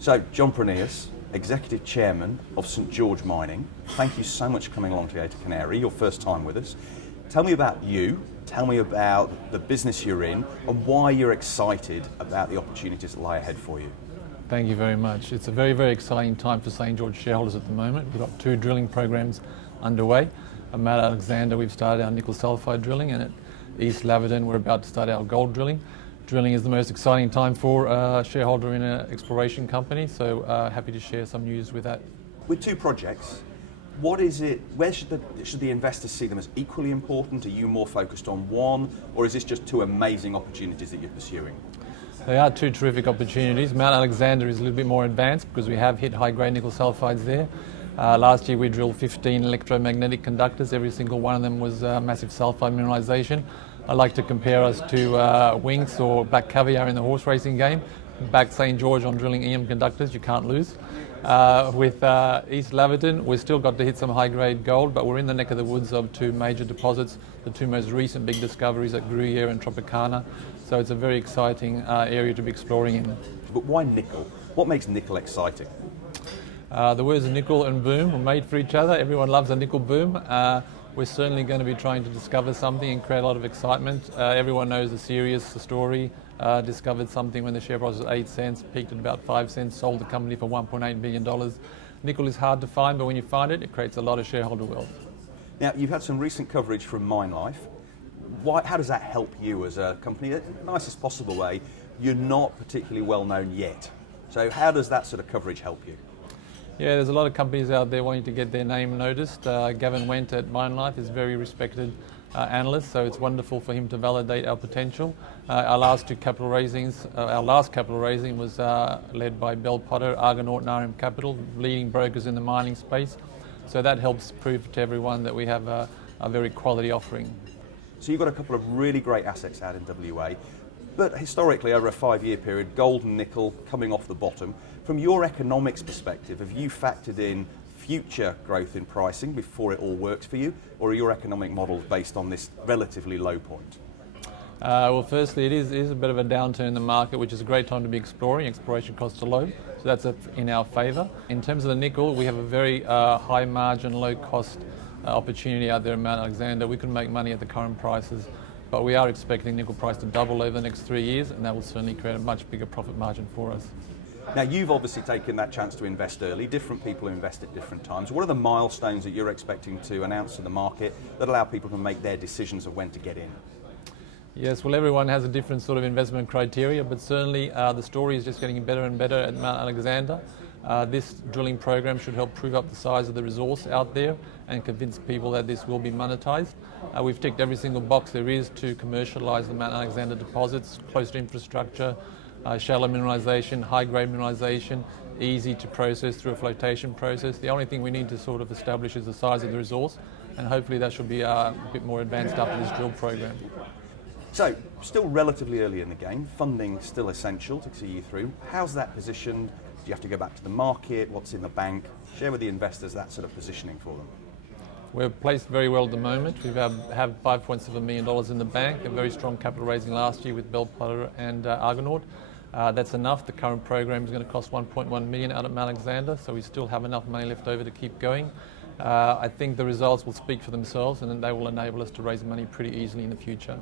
So, John Prineas, Executive Chairman of St George Mining, thank you so much for coming along today to Canary, your first time with us. Tell me about you, tell me about the business you're in, and why you're excited about the opportunities that lie ahead for you. Thank you very much. It's a very, very exciting time for St George shareholders at the moment. We've got 2 drilling programs underway. At Mount Alexander, we've started our nickel sulfide drilling, and at East Laverton, we're about to start our gold drilling. Drilling is the most exciting time for a shareholder in an exploration company, so happy to share some news with that. With 2 projects, what is it, where should the investors see them as equally important? Are you more focused on one, or is this just 2 amazing opportunities that you're pursuing? They are 2 terrific opportunities. Mount Alexander is a little bit more advanced because we have hit high-grade nickel sulfides there. Last year we drilled 15 electromagnetic conductors. Every single one of them was massive sulfide mineralisation. I like to compare us to Winks or Black Caviar in the horse racing game. Back St George on drilling EM conductors, you can't lose. With East Laverton, we've still got to hit some high-grade gold, but we're in the neck of the woods of 2 major deposits, the 2 most recent big discoveries at Gruyere and Tropicana. So it's a very exciting area to be exploring in. But why nickel? What makes nickel exciting? The words nickel and boom are made for each other. Everyone loves a nickel boom. We're certainly going to be trying to discover something and create a lot of excitement. Everyone knows the Sirius story. Discovered something when the share price was 8 cents, peaked at about 5 cents, sold the company for $1.8 billion. Nickel is hard to find, but when you find it, it creates a lot of shareholder wealth. Now, you've had some recent coverage from Mine Life. How does that help you as a company? In the nicest possible way, you're not particularly well known yet. So how does that sort of coverage help you? Yeah, there's a lot of companies out there wanting to get their name noticed. Gavin Wendt at Mine Life is a very respected analyst, so it's wonderful for him to validate our potential. Our last 2 capital raisings, our last capital raising was led by Bell Potter, Argonaut and RM Capital, leading brokers in the mining space. So that helps prove to everyone that we have a very quality offering. So you've got a couple of really great assets out in WA, but historically over a 5-year period, gold and nickel coming off the bottom. From your economics perspective, have you factored in future growth in pricing before it all works for you, or are your economic models based on this relatively low point? Well, firstly, it is a bit of a downturn in the market, which is a great time to be exploring. Exploration costs are low, so that's in our favour. In terms of the nickel, we have a very high margin, low cost opportunity out there in Mount Alexander. We can make money at the current prices, but we are expecting nickel price to double over the next 3 years, and that will certainly create a much bigger profit margin for us. Now, you've obviously taken that chance to invest early. Different people invest at different times. What are the milestones that you're expecting to announce to the market that allow people to make their decisions of when to get in? Yes, well, everyone has a different sort of investment criteria, but certainly the story is just getting better and better at Mount Alexander. This drilling program should help prove up the size of the resource out there and convince people that this will be monetised. We've ticked every single box there is to commercialise the Mount Alexander deposits, close to infrastructure, shallow mineralisation, high-grade mineralisation, easy to process through a flotation process. The only thing we need to sort of establish is the size of the resource, and hopefully that should be a bit more advanced after this drill program. So, still relatively early in the game, funding still essential to see you through. How's that positioned? Do you have to go back to the market? What's in the bank? Share with the investors that sort of positioning for them. We're placed very well at the moment. We have $5.7 million in the bank, a very strong capital raising last year with Bell Potter and Argonaut. That's enough. The current program is going to cost $1.1 million out at Mount Alexander, so we still have enough money left over to keep going. I think the results will speak for themselves, and then they will enable us to raise money pretty easily in the future.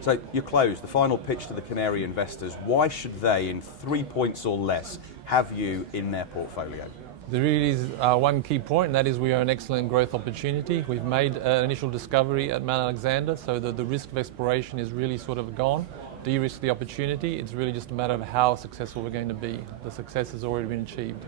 So you're closed. The final pitch to the Canary investors. Why should they, in 3 points or less, have you in their portfolio? There really is one key point, and that is we are an excellent growth opportunity. We've made an initial discovery at Mount Alexander, so the risk of exploration is really sort of gone. De-risk the opportunity. It's really just a matter of how successful we're going to be. The success has already been achieved.